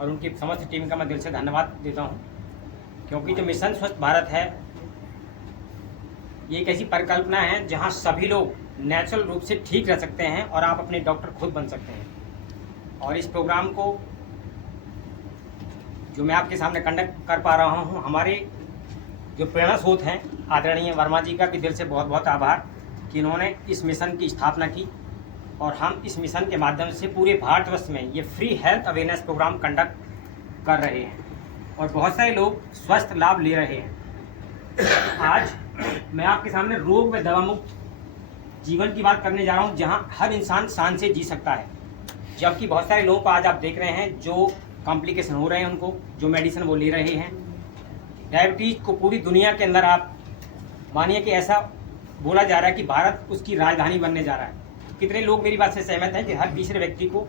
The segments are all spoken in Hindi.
और उनकी समस्त टीम का मैं दिल से धन्यवाद देता हूँ, क्योंकि जो मिशन स्वस्थ भारत है ये एक ऐसी परिकल्पना है जहाँ सभी लोग नेचुरल रूप से ठीक रह सकते हैं और आप अपने डॉक्टर खुद बन सकते हैं। और इस प्रोग्राम को जो मैं आपके सामने कंडक्ट कर पा रहा हूँ, हमारे जो प्रेरणा स्रोत हैं आदरणीय वर्मा जी का भी दिल से बहुत बहुत आभार कि इन्होंने इस मिशन की स्थापना की और हम इस मिशन के माध्यम से पूरे भारतवर्ष में ये free health awareness program conduct कर रहे हैं और बहुत सारे लोग स्वस्थ लाभ ले रहे हैं। आज मैं आपके सामने रोग व दवा मुक्त जीवन की बात करने जा रहा हूँ, जहाँ हर इंसान शान से जी सकता है। जबकि बहुत सारे लोगों को आज आप देख रहे हैं जो कॉम्प्लिकेशन हो रहे हैं, उनको जो मेडिसिन वो ले रहे हैं। डायबिटीज़ को पूरी दुनिया के अंदर आप मानिए कि ऐसा बोला जा रहा है कि भारत उसकी राजधानी बनने जा रहा है। कितने लोग मेरी बात से सहमत हैं कि हर तीसरे व्यक्ति को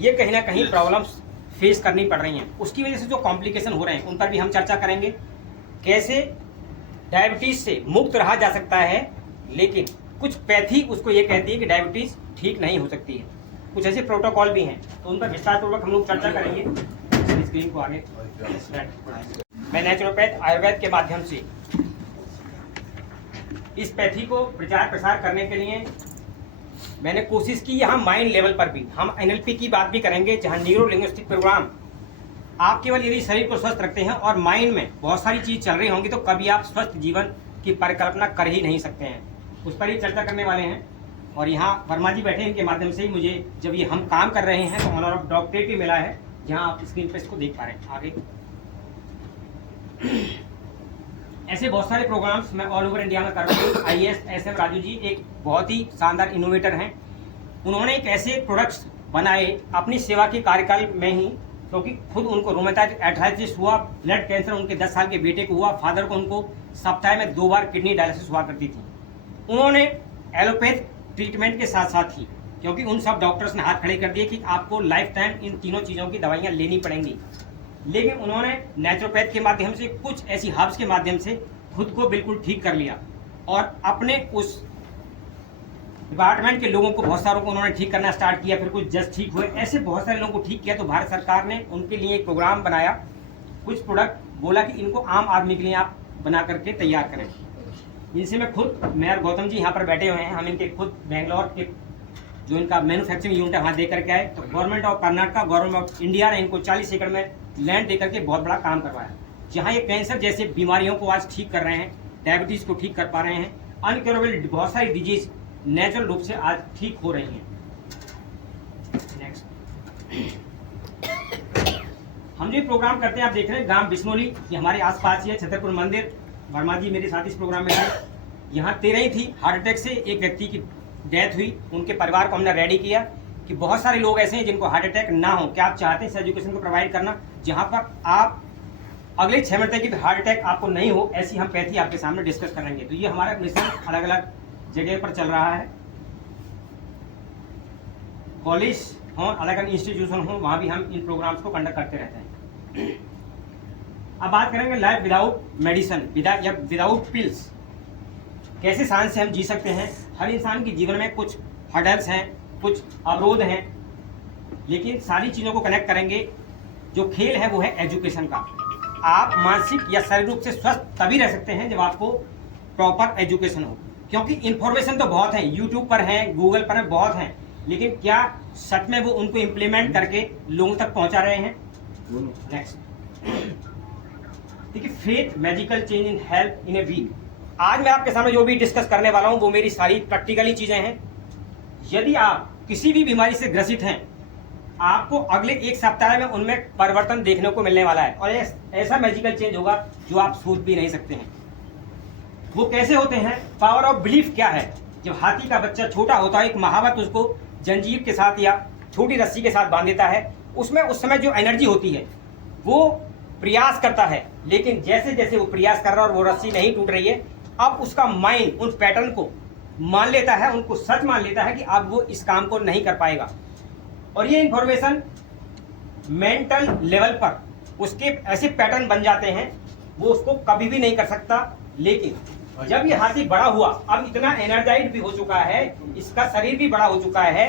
ये कहीं ना कहीं प्रॉब्लम्स फेस करनी पड़ रही हैं। उसकी वजह से जो कॉम्प्लिकेशन हो रहे हैं उन पर भी हम चर्चा करेंगे, कैसे डायबिटीज़ से मुक्त रहा जा सकता है। लेकिन कुछ पैथी उसको ये कहती है कि डायबिटीज़ ठीक नहीं हो सकती है, कुछ ऐसे प्रोटोकॉल भी हैं, तो उन पर विस्तारपूर्वक हम लोग चर्चा करेंगे। स्क्रीन को आगे मैं नेचुरोपैथ आयुर्वेद के माध्यम से इस पैथी को प्रचार प्रसार करने के लिए मैंने कोशिश की। यहाँ माइंड लेवल पर भी हम एनएलपी की बात भी करेंगे, जहाँ न्यूरो लिंग्विस्टिक प्रोग्राम आप केवल यदि शरीर को स्वस्थ रखते हैं और माइंड में बहुत सारी चीज़ चल रही होंगी तो कभी आप स्वस्थ जीवन की परिकल्पना कर ही नहीं सकते हैं। उस पर ही चर्चा करने वाले हैं। और यहाँ वर्मा जी बैठे, इनके माध्यम से ही मुझे जब ये हम काम कर रहे हैं तो ऑनर ऑफ डॉक्टरेट भी मिला है, जहाँ आप स्क्रीन पर इसको देख पा रहे हैं। आगे ऐसे बहुत सारे प्रोग्राम्स मैं ऑल ओवर इंडिया में कर रहा हूँ। IAS राजू जी एक बहुत ही शानदार इनोवेटर हैं। उन्होंने एक ऐसे प्रोडक्ट्स बनाए अपनी सेवा के कार्यकाल में ही, क्योंकि खुद उनको रोमेटॉइड आर्थराइटिस हुआ, ब्लड कैंसर उनके 10 साल के बेटे को हुआ, फादर को उनको सप्ताह में 2 बार किडनी डायलिसिस हुआ करती थी। उन्होंने एलोपैथ ट्रीटमेंट के साथ साथ ही, क्योंकि उन सब डॉक्टर्स ने हाथ खड़े कर दिए कि आपको लाइफ टाइम इन तीनों चीज़ों की दवाइयाँ लेनी पड़ेंगी, लेकिन उन्होंने नेचुरोपैथ के माध्यम से, कुछ ऐसी हर्ब्स के माध्यम से खुद को बिल्कुल ठीक कर लिया और अपने उस डिपार्टमेंट के लोगों को, बहुत सारों को उन्होंने ठीक करना स्टार्ट किया। फिर कुछ जस्ट ठीक हुए, ऐसे बहुत सारे लोगों को ठीक किया। तो भारत सरकार ने उनके लिए एक प्रोग्राम बनाया, कुछ प्रोडक्ट बोला कि इनको आम आदमी के लिए आप बना करके तैयार करें। इनसे मैं खुद, मैं और गौतम जी यहाँ पर बैठे हुए हैं, हम इनके खुद बेंगलोर के जो इनका मैन्युफैक्चरिंग यूनिट है वहाँ दे करके आए। तो government of Karnataka, government of India ने इनको 40 एकड़ में लैंड दे करके बहुत बड़ा काम करवाया, जहाँ ये कैंसर जैसे बीमारियों को आज ठीक कर रहे हैं, डायबिटीज़ को ठीक कर पा रहे हैं, अनक्योरेबल बहुत सारी डिजीज नेचुरल रूप से आज ठीक हो रही हैं। नेक्स्ट, हम जो प्रोग्राम करते हैं आप देख रहे हैं ग्राम बिश्नोली, ये हमारे आसपास ही है, छतरपुर मंदिर। वर्मा जी मेरे साथ इस प्रोग्राम में थे। यहाँ 13 ही थी, हार्ट अटैक से एक व्यक्ति की डेथ हुई। उनके परिवार को हमने रेडी किया कि बहुत सारे लोग ऐसे हैं जिनको हार्ट अटैक ना हो, क्या आप चाहते हैं इस एजुकेशन को प्रोवाइड करना, जहाँ पर आप अगले 6 महीने तक हार्ट अटैक आपको नहीं हो, ऐसी हम पैथी आपके सामने डिस्कस करेंगे। तो ये हमारा मिशन अलग अलग जगह पर चल रहा है, कॉलेज हो, अलग अलग इंस्टीट्यूशन हो, वहाँ भी हम इन प्रोग्राम्स को कंडक्ट करते रहते हैं। अब बात करेंगे लाइफ विदाउट मेडिसिन या विदाउट पिल्स, कैसे सांस से हम जी सकते हैं। हर इंसान के जीवन में कुछ हर्डल्स हैं, कुछ अवरोध हैं, लेकिन सारी चीज़ों को कनेक्ट करेंगे। जो खेल है वो है एजुकेशन का। आप मानसिक या शारीरिक रूप से स्वस्थ तभी रह सकते हैं जब आपको प्रॉपर एजुकेशन हो, क्योंकि इन्फॉर्मेशन तो बहुत है, यूट्यूब पर है, गूगल पर है, बहुत हैं, लेकिन क्या सच में वो उनको इम्प्लीमेंट करके लोगों तक पहुंचा रहे हैं। नेक्स्ट, देखिए, faith magical change in health in a week. आज मैं आपके सामने जो भी डिस्कस करने वाला हूं वो मेरी सारी प्रैक्टिकली चीजें हैं। यदि आप किसी भी बीमारी से ग्रसित हैं, आपको अगले 1 सप्ताह में उनमें परिवर्तन देखने को मिलने वाला है और ऐसा मैजिकल चेंज होगा जो आप सोच भी नहीं सकते हैं। वो कैसे होते हैं? पावर ऑफ बिलीफ क्या है? जब हाथी का बच्चा छोटा होता है, एक महावत उसको जंजीर के साथ या छोटी रस्सी के साथ बांध देता है, उसमें उस समय जो एनर्जी होती है वो प्रयास करता है, लेकिन जैसे जैसे वो प्रयास कर रहा है और वो रस्सी नहीं टूट रही है, अब उसका माइंड उन पैटर्न को मान लेता है, उनको सच मान लेता है कि अब वो इस काम को नहीं कर पाएगा। और ये इंफॉर्मेशन मेंटल लेवल पर उसके ऐसे पैटर्न बन जाते हैं, वो उसको कभी भी नहीं कर सकता। लेकिन जब ये हाथी बड़ा हुआ, अब इतना एनर्जाइज भी हो चुका है, इसका शरीर भी बड़ा हो चुका है,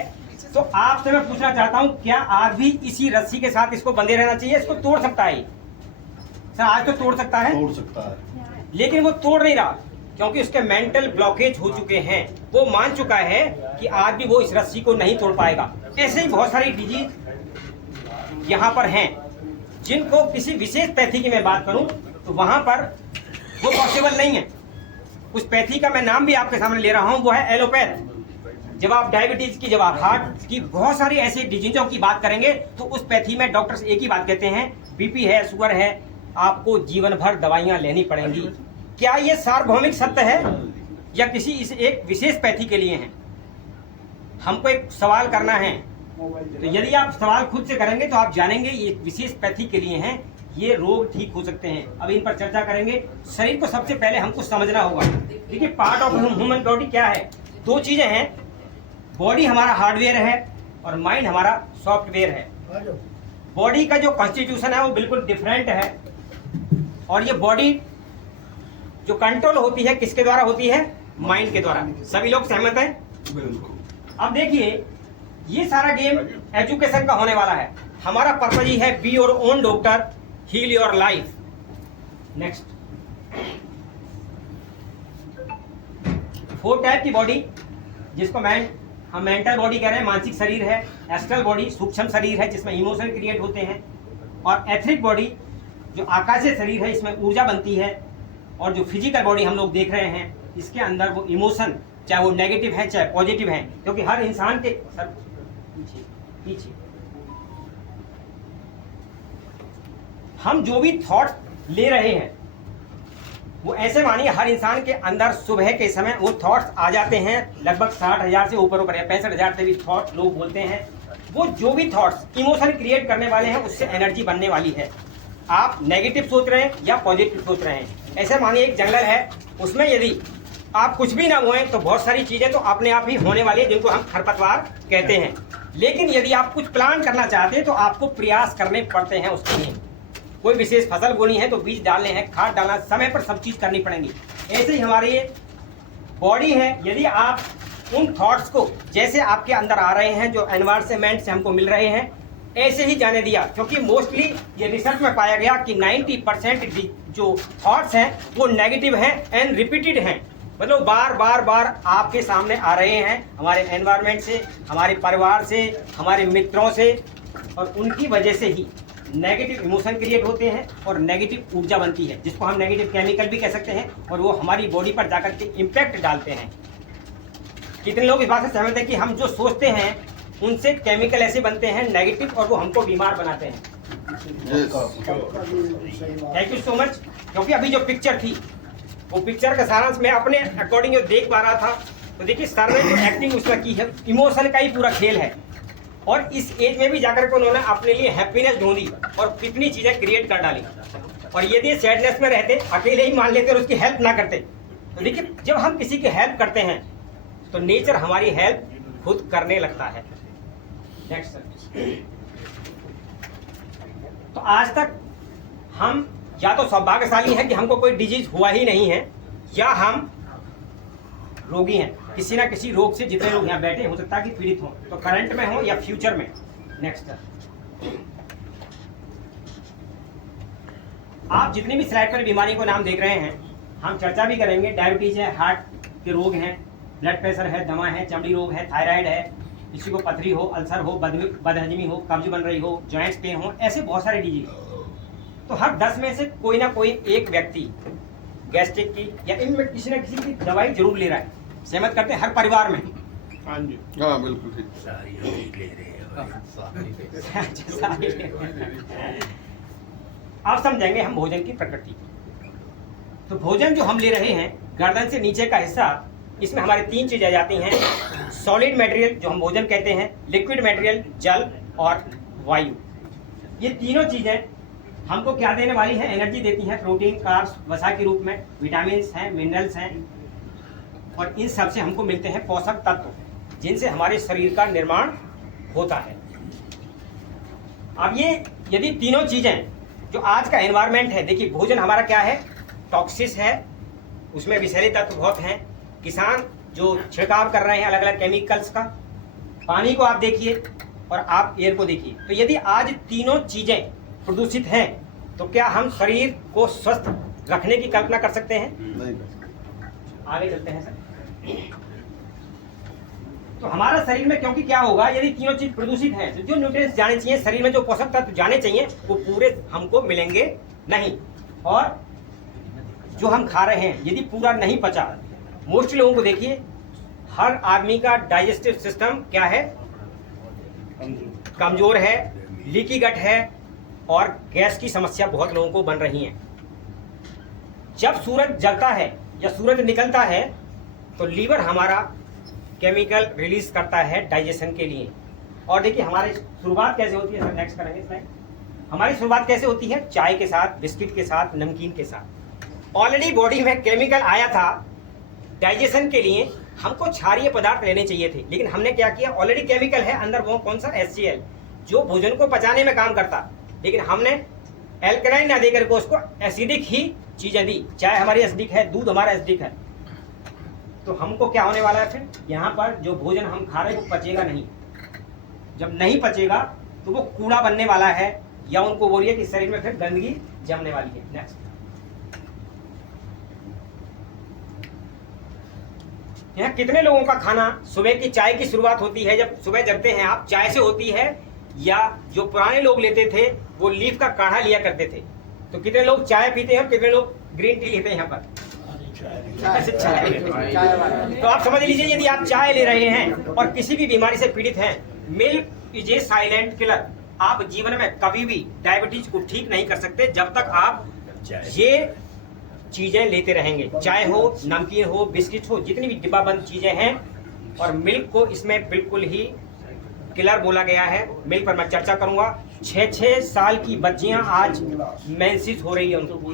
तो आपसे मैं पूछना चाहता हूं, क्या आज भी इसी रस्सी के साथ इसको बंधे रहना चाहिए? इसको तोड़ सकता है सर, आज तो तोड़ सकता है, तोड़ सकता है, लेकिन वो तोड़ नहीं रहा क्योंकि उसके मेंटल ब्लॉकेज हो चुके हैं। वो मान चुका है कि आज भी वो इस रस्सी को नहीं तोड़ पाएगा। ऐसे ही बहुत सारी डिजीज यहाँ पर हैं जिनको किसी विशेष पैथी की मैं बात करूं तो वहां पर वो पॉसिबल नहीं है। उस पैथी का मैं नाम भी आपके सामने ले रहा हूं, वो है एलोपैथ। जब आप डायबिटीज की, जब आप हार्ट की, बहुत सारी ऐसी डिजीजों की बात करेंगे तो उस पैथी में डॉक्टर्स एक ही बात कहते हैं, बीपी है, शुगर है, आपको जीवन भर दवाइयां लेनी पड़ेंगी। क्या ये सार्वभौमिक सत्य है या किसी इस एक विशेष पैथी के लिए है? हमको एक सवाल करना है, तो यदि आप सवाल खुद से करेंगे तो आप जानेंगे ये विशेष पैथी के लिए हैं, ये रोग ठीक हो सकते हैं। अब इन पर चर्चा करेंगे। शरीर को सबसे पहले हमको समझना होगा। देखिए, पार्ट ऑफ ह्यूमन बॉडी क्या है? दो चीजें हैं, बॉडी हमारा हार्डवेयर है और माइंड हमारा सॉफ्टवेयर है। बॉडी का जो कॉन्स्टिट्यूशन है वो बिल्कुल डिफरेंट है, और ये बॉडी जो कंट्रोल होती है किसके द्वारा होती है? माइंड के द्वारा। सभी लोग सहमत हैं? बिल्कुल। अब देखिए, ये सारा गेम एजुकेशन का होने वाला है। हमारा पर्पज ही है be your own doctor, heal your life. Next, 4 type की बॉडी, जिसको हम मेंटल बॉडी कह रहे हैं, मानसिक शरीर है। एस्ट्रल बॉडी सूक्ष्म शरीर है जिसमें इमोशन क्रिएट होते हैं। और एथरिक बॉडी जो आकाशीय शरीर है, इसमें ऊर्जा बनती है। और जो फिजिकल बॉडी हम लोग देख रहे हैं, इसके अंदर वो इमोशन, चाहे वो नेगेटिव है चाहे पॉजिटिव है, क्योंकि हर इंसान के सर पीछे पीछे हम जो भी थॉट्स ले रहे हैं वो ऐसे मानिए हर इंसान के अंदर सुबह के समय वो थॉट्स आ जाते हैं। लगभग 60,000 से ऊपर या 65,000 से भी थॉट लोग बोलते हैं। वो जो भी थॉट्स इमोशन क्रिएट करने वाले हैं, उससे एनर्जी बनने वाली है। आप नेगेटिव सोच रहे हैं या पॉजिटिव सोच रहे हैं। ऐसे मानिए एक जंगल है, उसमें यदि आप कुछ भी ना बोएं तो बहुत सारी चीजें तो अपने आप ही होने वाली है, जिनको हम खरपतवार कहते हैं। लेकिन यदि आप कुछ प्लान करना चाहते हैं तो आपको प्रयास करने पड़ते हैं उसके लिए। कोई विशेष फसल बोनी है तो बीज डालने हैं, खाद डालना, समय पर सब चीज करनी पड़ेंगी। ऐसे ही हमारी ये बॉडी है। यदि आप उन थॉट्स को जैसे आपके अंदर आ रहे हैं, जो एनवायरनमेंट से हमको मिल रहे हैं, ऐसे ही जाने दिया, क्योंकि मोस्टली ये रिसर्च में पाया गया कि 90% जो थॉट्स हैं वो नेगेटिव हैं एंड रिपीटेड हैं। मतलब बार बार बार आपके सामने आ रहे हैं, हमारे एनवायरनमेंट से, हमारे परिवार से, हमारे मित्रों से, और उनकी वजह से ही नेगेटिव इमोशन क्रिएट होते हैं और नेगेटिव ऊर्जा बनती है, जिसको हम नेगेटिव केमिकल भी कह सकते हैं, और वो हमारी बॉडी पर जाकर के इम्पैक्ट डालते हैं। कितने लोग इस बात से सहमत हैं कि हम जो सोचते हैं उनसे केमिकल ऐसे बनते हैं नेगेटिव, और वो हमको बीमार बनाते हैं? Thank you so much. क्योंकि अभी जो पिक्चर थी, वो पिक्चर का सारांश मैं अपने अकॉर्डिंग जो देख पा रहा था, तो देखिए सर ने जो एक्टिंग उसमें की है, इमोशन का ही पूरा खेल है। और इस एज में भी जाकर के उन्होंने अपने लिए हैप्पीनेस ढूंढी और कितनी चीजें क्रिएट कर डाली। और यदि सैडनेस में रहते, अकेले ही मान लेते और उसकी हेल्प ना करते, तो देखिए जब हम किसी की हेल्प करते हैं तो नेचर हमारी हेल्प खुद करने लगता है। Next sir. तो आज तक हम या तो सौभाग्यशाली हैं कि हमको कोई डिजीज हुआ ही नहीं है, या हम रोगी हैं। किसी ना किसी रोग से जितने लोग यहाँ बैठे हो सकता है कि पीड़ित हों, तो करंट में हो या फ्यूचर में। Next sir. आप जितनी भी स्लाइड पर बीमारी को नाम देख रहे हैं, हम चर्चा भी करेंगे। डायबिटीज है, हार्ट के रोग हैं, ब्लड प्रेशर है, दमा है, चमड़ी रोग है, थायराइड है, किसी को पथरी हो, अल्सर हो, बदहजमी हो, कब्ज बन रही हो, जॉइंट्स पेन हो, ऐसे बहुत सारे डिजीज। तो हर 10 में से कोई ना कोई एक व्यक्ति गैस्ट्रिक की या इनमें किसी न किसी की दवाई जरूर ले रहा है। सहमत करते हैं हर परिवार में? हाँ जी, हाँ बिल्कुल ठीक। आप समझेंगे हम भोजन की प्रकृति। तो भोजन जो हम ले रहे हैं, गर्दन से नीचे का हिस्सा, इसमें हमारे 3 चीजें आ जाती हैं। सॉलिड मटेरियल जो हम भोजन कहते हैं, लिक्विड मटेरियल जल, और वायु। ये तीनों चीजें हमको क्या देने वाली है? एनर्जी देती हैं। प्रोटीन, कार्ब्स, वसा के रूप में, विटामिन हैं, मिनरल्स हैं, और इन सब से हमको मिलते हैं पोषक तत्व, जिनसे हमारे शरीर का निर्माण होता है। अब ये यदि तीनों चीजें जो आज का एनवायरनमेंट है, देखिए भोजन हमारा क्या है? टॉक्सिस है, उसमें विषैले तत्व बहुत हैं। किसान जो छिड़काव कर रहे हैं अलग अलग केमिकल्स का, पानी को आप देखिए और आप एयर को देखिए। तो यदि आज तीनों चीजें प्रदूषित हैं तो क्या हम शरीर को स्वस्थ रखने की कल्पना कर सकते हैं? नहीं। आगे चलते हैं सर। तो हमारा शरीर में क्योंकि क्या होगा, यदि तीनों चीज प्रदूषित हैं तो जो न्यूट्रिएंट्स जाने चाहिए शरीर में, जो पोषक तत्व जाने चाहिए वो पूरे हमको मिलेंगे नहीं। और जो हम खा रहे हैं यदि पूरा नहीं पचा, मोस्ट लोगों को देखिए हर आदमी का डाइजेस्टिव सिस्टम क्या है, कमजोर है, लीकी गट है और गैस की समस्या बहुत लोगों को बन रही है। जब सूरज जलता है या सूरज निकलता है तो लीवर हमारा केमिकल रिलीज करता है डाइजेशन के लिए। और देखिए हमारी शुरुआत कैसे होती है सर, नेक्स्ट करेंगे स्लाइड। हमारी शुरुआत कैसे होती है? चाय के साथ, बिस्किट के साथ, नमकीन के साथ। ऑलरेडी बॉडी में केमिकल आया था डाइजेशन के लिए, हमको क्षारीय पदार्थ लेने चाहिए थे, लेकिन हमने क्या किया, ऑलरेडी केमिकल है अंदर, वो कौन सा, HCl, जो भोजन को पचाने में काम करता, लेकिन हमने एल्कलाइन ना देकर को उसको एसिडिक ही चीजें दी। चाय हमारी एसिडिक है, दूध हमारा एसिडिक है, तो हमको क्या होने वाला है फिर, यहाँ पर जो भोजन हम खा रहे हैं वो पचेगा नहीं। जब नहीं पचेगा तो वो कूड़ा बनने वाला है, या उनको बोलिए कि शरीर में फिर गंदगी जमने वाली है। नेक्स्ट। यहाँ कितने लोगों का खाना सुबह की चाय की शुरुआत होती है, जब सुबह जगते हैं आप, चाय से होती है, या जो पुराने लोग लेते थे वो लीफ का काढ़ा लिया करते थे। तो कितने लोग चाय पीते हैं और कितने लोग ग्रीन टी लेते हैं यहाँ पर? चाय। तो आप समझ लीजिए यदि आप चाय ले रहे हैं और किसी भी बीमारी से पीड़ित हैं, milk is a silent killer. आप जीवन में कभी भी डायबिटीज को ठीक नहीं कर सकते जब तक आप ये चीजें लेते रहेंगे, चाय हो, नमकीन हो, बिस्किट हो, जितनी भी डिब्बाबंद चीजें हैं। और मिल्क को इसमें बिल्कुल ही किलर बोला गया है। मिल्क पर मैं चर्चा करूंगा। 6-6 साल की बच्चियां आज मेंसेस हो रही है उनको।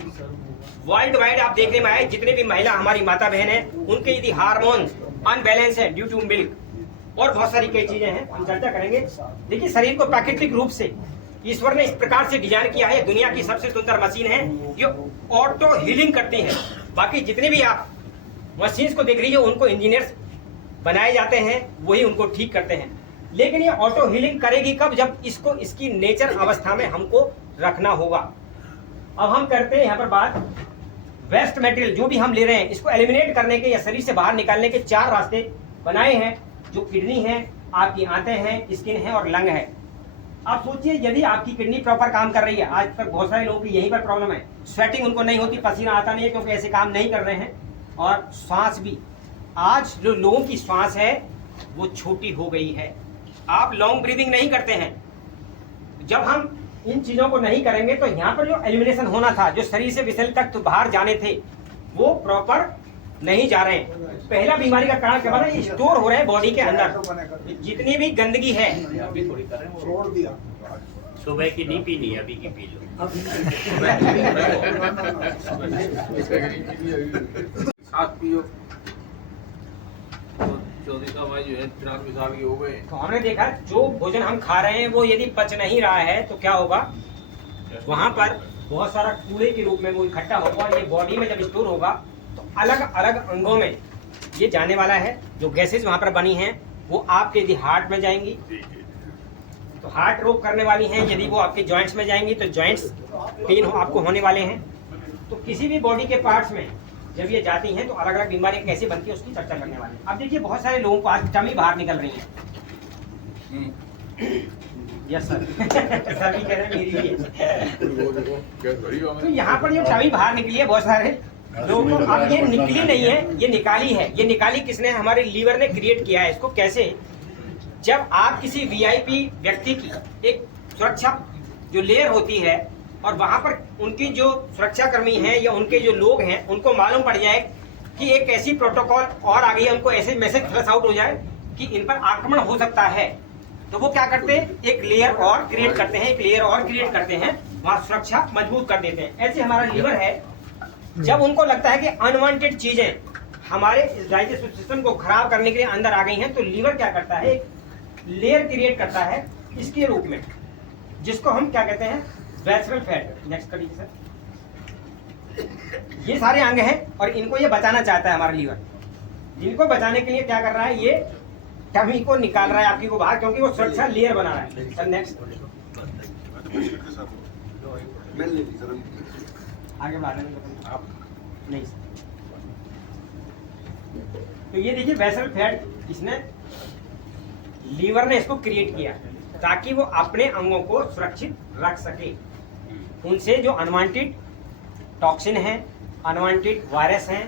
वर्ल्ड वाइड आप देखने में आए, जितने भी महिला हमारी माता बहन है उनके यदि हार्मोन अनबैलेंस है ड्यू टू मिल्क, और बहुत सारी कई चीजें हैं, हम चर्चा करेंगे। देखिए शरीर को प्राकृतिक रूप से ईश्वर ने इस प्रकार से डिजाइन किया है, दुनिया की सबसे सुंदर मशीन है जो ऑटो हीलिंग करती है। बाकी जितने भी आप मशीन्स को देख रही है उनको इंजीनियर्स बनाए जाते हैं, वही उनको ठीक करते हैं। लेकिन ये ऑटो हीलिंग करेगी कब, जब इसको इसकी नेचर अवस्था में हमको रखना होगा। अब हम करते हैं यहाँ पर बात, वेस्ट मटेरियल जो भी हम ले रहे हैं इसको एलिमिनेट करने के या शरीर से बाहर निकालने के 4 रास्ते बनाए हैं, जो किडनी है, आपकी आंतें हैं, स्किन है और लंग है। आप सोचिए यदि आपकी किडनी प्रॉपर काम कर रही है, आज तक बहुत सारे लोगों की यही पर प्रॉब्लम है, स्वेटिंग उनको नहीं होती, पसीना आता नहीं है क्योंकि ऐसे काम नहीं कर रहे हैं। और श्वास भी, आज जो लोगों की श्वास है वो छोटी हो गई है, आप लॉन्ग ब्रीदिंग नहीं करते हैं। जब हम इन चीजों को नहीं करेंगे तो यहाँ पर जो एलिमिनेशन होना था, जो शरीर से विषैले तत्व बाहर जाने थे, वो प्रॉपर नहीं जा रहे हैं। पहला बीमारी का कारण क्या बना, ये स्टोर हो रहे हैं बॉडी के अंदर, जितनी भी गंदगी है। अभी थोड़ी कर रहे हैं, छोड़ दिया, सुबह की नहीं पीनी, अभी की पी लो। साथ पियो। 14 भाई जो है 93 साल के हो गए। तो हमने देखा जो भोजन हम खा रहे हैं वो यदि पच नहीं रहा है तो क्या होगा, वहां पर बहुत सारा कूड़े के रूप में वो इकट्ठा होगा, और ये बॉडी में जब स्टोर होगा तो अलग अलग अंगों में ये जाने वाला है। जो गैसेज वहां पर बनी हैं वो आपके यदि हार्ट में जाएंगी तो हार्ट रोग करने वाली हैं, यदि वो आपके जॉइंट्स में जाएंगी तो जॉइंट्स पेन आपको होने वाले हैं। तो किसी भी बॉडी के पार्ट्स में जब ये जाती हैं तो अलग अलग बीमारियां कैसे बनती है उसकी चर्चा करने वाले हैं। अब देखिए बहुत सारे लोगों को आज टमी बाहर निकल रही है। यस सर, सर भी कह रहे हैं मेरी भी है। तो यहाँ पर ये टमी बाहर निकली है बहुत सारे लोगों को। अब ये निकली नहीं है, ये निकाली है। ये निकाली किसने, हमारे लीवर ने क्रिएट किया है इसको। कैसे, जब आप किसी वीआईपी व्यक्ति की एक सुरक्षा जो लेयर होती है और वहां पर उनकी जो सुरक्षा कर्मी हैं या उनके जो लोग हैं उनको मालूम पड़ जाए कि एक ऐसी प्रोटोकॉल और आ गई है, उनको ऐसे मैसेज फ्लश आउट हो जाए कि इन पर आक्रमण हो सकता है, तो वो क्या करते हैं, एक लेयर और क्रिएट करते हैं, एक लेयर और क्रिएट करते हैं, वहां सुरक्षा मजबूत कर देते हैं। ऐसे हमारा लीवर है, जब उनको लगता है कि अनवांटेड चीजें हमारे डाइजेस्टिव सिस्टम को खराब करने के लिए अंदर आ गई हैं, तो लीवर क्या करता है, एक लेयर क्रिएट करता है इसके रूप में, जिसको हम क्या कहते हैं, वेस्ट्रल फैट। नेक्स्ट करिए सर। ये सारे अंग हैं और इनको ये बचाना चाहता है हमारा लीवर। जिनको बचाने के लिए क्या कर रहा है, ये टमी को निकाल रहा है आपकी को बाहर, क्योंकि वो सुरक्षा लेयर बना रहा है। सर नेक्स्ट आगे बढ़ा देंगे आप नहीं सर। तो ये देखिए वेसल फैट इसने लीवर ने इसको क्रिएट किया ताकि वो अपने अंगों को सुरक्षित रख सके, उनसे जो अनवांटेड टॉक्सिन है, अनवांटेड वायरस हैं।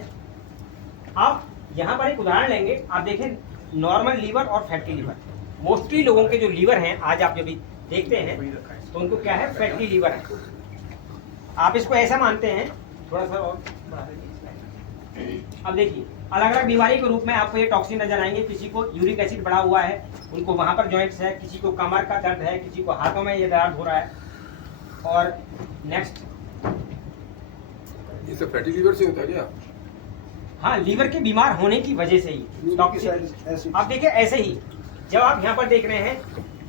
आप यहाँ पर एक उदाहरण लेंगे, आप देखें नॉर्मल लीवर और फैटी लीवर। मोस्टली लोगों के जो लीवर हैं आज आप जब भी देखते हैं तो उनको क्या है, फैटी लीवर है। आप इसको ऐसा मानते हैं, थोड़ा सा और अब देखिए अलग अलग बीमारी के रूप में आपको ये टॉक्सिन नजर आएंगे। किसी को यूरिक एसिड बढ़ा हुआ है, उनको वहां पर जॉइंट्स है, किसी को कमर का दर्द है, किसी को हाथों में ये दर्द हो रहा है। और नेक्स्ट ये सब फैटी लीवर से होता है क्या? हाँ, लीवर के बीमार होने की वजह से ही टॉक्सिन। आप देखिए ऐसे ही जब आप यहाँ पर देख रहे हैं,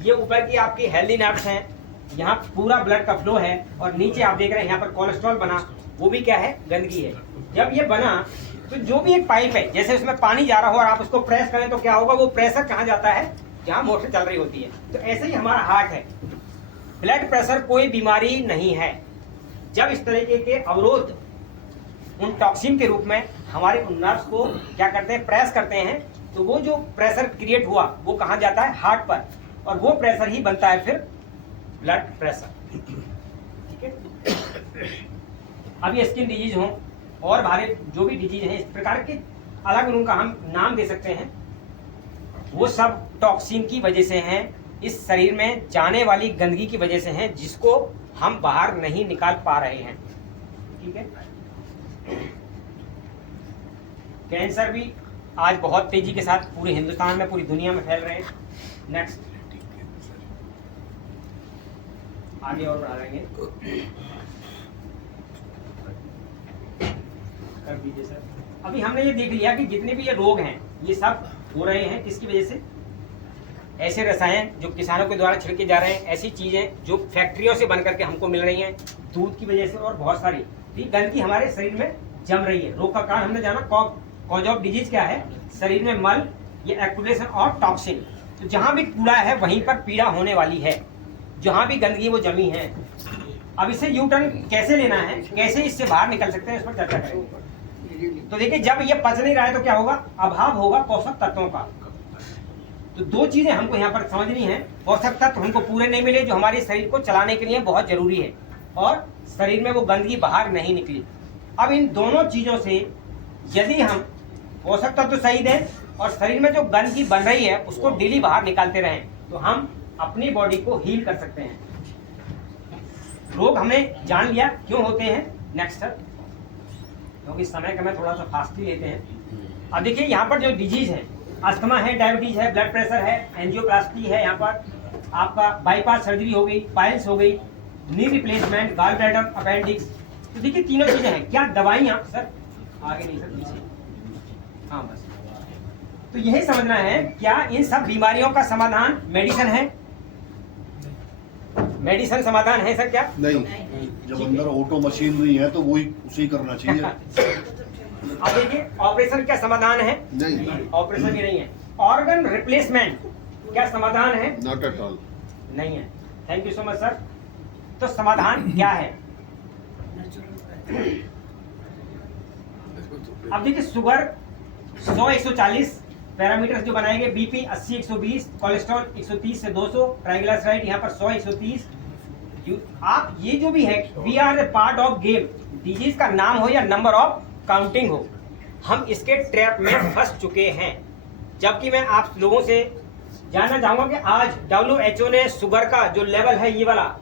ये ऊपर की आपकी हेल्दी नर्व्स हैं, यहाँ पूरा ब्लड का फ्लो है, और नीचे आप देख रहे हैं यहाँ पर कोलेस्ट्रॉल बना, वो भी क्या है, गंदगी है। जब ये बना तो जो भी एक पाइप है, जैसे उसमें पानी जा रहा हो और आप उसको प्रेस करें तो क्या होगा, वो प्रेशर कहाँ जाता है, जहाँ मोटर चल रही होती है। तो ऐसे ही हमारा हार्ट है, ब्लड प्रेशर कोई बीमारी नहीं है। जब इस तरीके के अवरोध उन टॉक्सिन के रूप में हमारे उन नर्व्स को क्या करते हैं, प्रेस करते हैं, तो वो जो प्रेशर क्रिएट हुआ वो कहाँ जाता है, हार्ट पर, और वो प्रेशर ही बनता है फिर ब्लड प्रेशर। ठीक है। अब ये स्किन डिजीज हो और भारे जो भी डिजीज है, इस प्रकार के अलग उनका हम नाम दे सकते हैं, वो सब टॉक्सिन की वजह से हैं, इस शरीर में जाने वाली गंदगी की वजह से हैं, जिसको हम बाहर नहीं निकाल पा रहे हैं। ठीक है। कैंसर भी आज बहुत तेजी के साथ पूरे हिंदुस्तान में, पूरी दुनिया में फैल रहे हैं। नेक्स्ट आगे और बढ़ा देंगे, कर दीजिए सर। अभी हमने ये देख लिया कि जितने भी ये रोग हैं ये सब हो रहे हैं किसकी वजह से, ऐसे रसायन जो किसानों के द्वारा छिड़के जा रहे हैं, ऐसी चीजें जो फैक्ट्रियों से बन करके हमको मिल रही हैं, दूध की वजह से, और बहुत सारी गंदगी हमारे शरीर में जम रही है। रोग का कारण हमने जाना, कॉज ऑफ डिजीज क्या है, शरीर में मल, ये एक्यूमुलेशन और टॉक्सिन। तो जहां भी कूड़ा है वहीं पर पीड़ा होने वाली है, जहां भी गंदगी वो जमी है। अब इसे यू टर्न कैसे लेना है, कैसे इससे बाहर निकल सकते हैं, इस पर चर्चा करेंगे। तो देखिए जब ये पच नहीं रहा है तो क्या होगा, अभाव होगा पोषक तत्वों का। तो दो चीजें हमको यहाँ पर समझनी है, पोषक तत्व हमको पूरे नहीं मिले जो हमारे शरीर को चलाने के लिए बहुत जरूरी है, और शरीर में वो गंदगी बाहर नहीं निकली। अब इन दोनों चीजों से यदि हम पोषक तत्व सही दें और शरीर में जो गंदगी बन रही है उसको डेली बाहर निकालते रहें, तो हम अपनी बॉडी को हील कर सकते हैं। रोग हमने जान लिया क्यों होते हैं। नेक्स्ट सर, क्योंकि समय का मैं थोड़ा सा फास्ट ही लेते हैं। अब देखिए यहाँ पर जो डिजीज है, अस्थमा है, डायबिटीज है, ब्लड प्रेशर है, एंजियोप्लास्टी है, यहाँ पर आपका बाईपास सर्जरी हो गई, पाइल्स हो गई, knee replacement, gall bladder, appendix. तो देखिए तीनों चीजें हैं। क्या दवाइयाँ सर, आगे नहीं सर, पीछे, हाँ बस। तो यही समझना है, क्या इन सब बीमारियों का समाधान मेडिसिन है, मेडिसिन समाधान है सर? क्या नहीं, जब अंदर ऑटो मशीनरी है तो वही उसे करना चाहिए। अब देखिए ऑपरेशन क्या समाधान है? नहीं, ऑपरेशन भी नहीं है। ऑर्गन रिप्लेसमेंट क्या समाधान है? नॉट एट ऑल, नहीं है। Thank you so much sir. तो समाधान क्या है? अब देखिए शुगर 100-140 पैरामीटर्स जो बनाएंगे, बीपी 80-120, कोलेस्ट्रॉल 130 से 200, ट्राइग्लिसराइड यहाँ पर 100-130। आप ये जो भी है, we are a part of game. Disease का नाम हो या नंबर ऑफ काउंटिंग हो, हम इसके ट्रैप में फंस चुके हैं। जबकि मैं आप लोगों से जानना चाहूंगा कि आज WHO ने शुगर का जो लेवल है ये वाला,